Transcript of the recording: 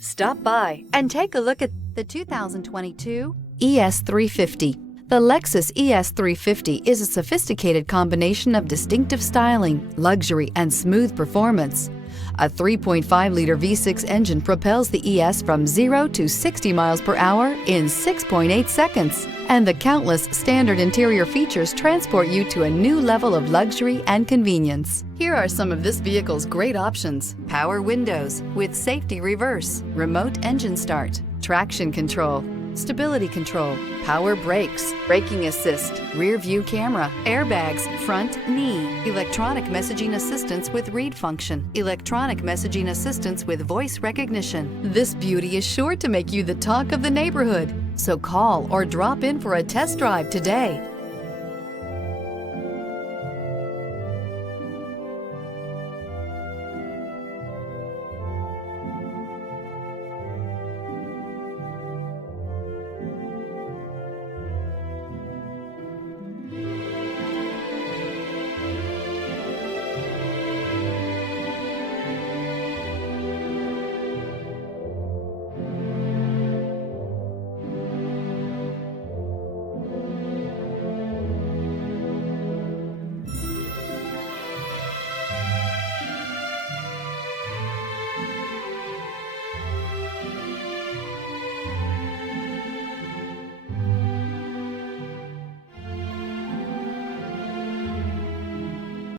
Stop by and take a look at the 2022 ES350. The Lexus ES350 is a sophisticated combination of distinctive styling, luxury, and smooth performance. A 3.5-liter V6 engine propels the ES from 0 to 60 miles per hour in 6.8 seconds, and the countless standard interior features transport you to a new level of luxury and convenience. Here are some of this vehicle's great options: power windows with safety reverse, remote engine start, traction control, stability control, power brakes, braking assist, rear view camera, airbags, front knee, electronic messaging assistance with read function, electronic messaging assistance with voice recognition. This beauty is sure to make you the talk of the neighborhood. So call or drop in for a test drive today.